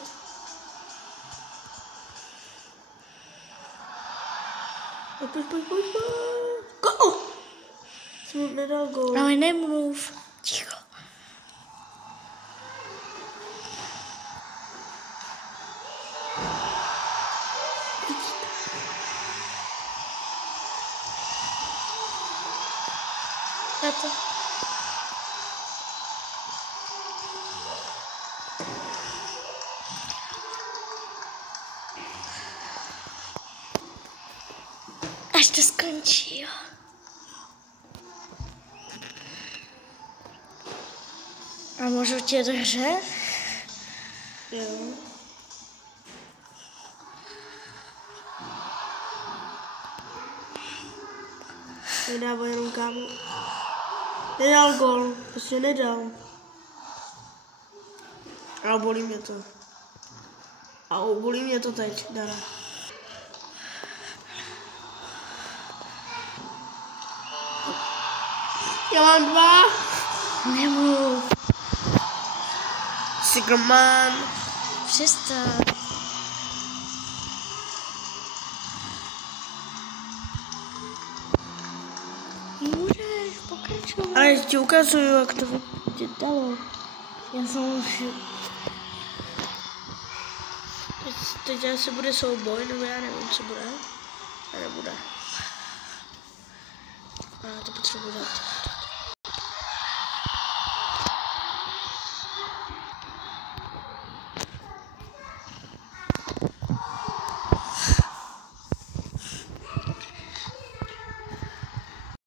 zkoušet. Pojď. Gol! Jsem nedal gol. Ale nemluv. Ticho. Tato. Až to skončí, jo. A můžu tě držet? Jo. Nedával jenom kámo. Nedal gol, prostě nedal. Ale bolí mě to. A bolí mě to teď, Dara. Já mám 2. Nemluv. Sigrman. Přestaň. Můžeš pokračovat. Ale ti ukazuju, jak to ti dalo. Já jsem už... Teď asi bude souboj, nebo já nevím, co bude. A nebude. A to potřebuji dát.